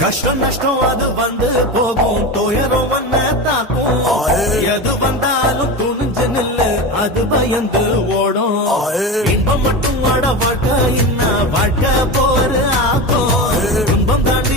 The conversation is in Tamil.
கஷ்டம் நஷ்டம் அது வந்து போகும், துயரம் வந்த தாக்கும். எது வந்தாலும் துணிஞ்சு நில்லு, அது பயந்து ஓடும். இன்பம் மட்டும் வாட வாழ்க்கை, இன்ன வாழ்க்கை போரு ஆக்கும். இன்பம் தானே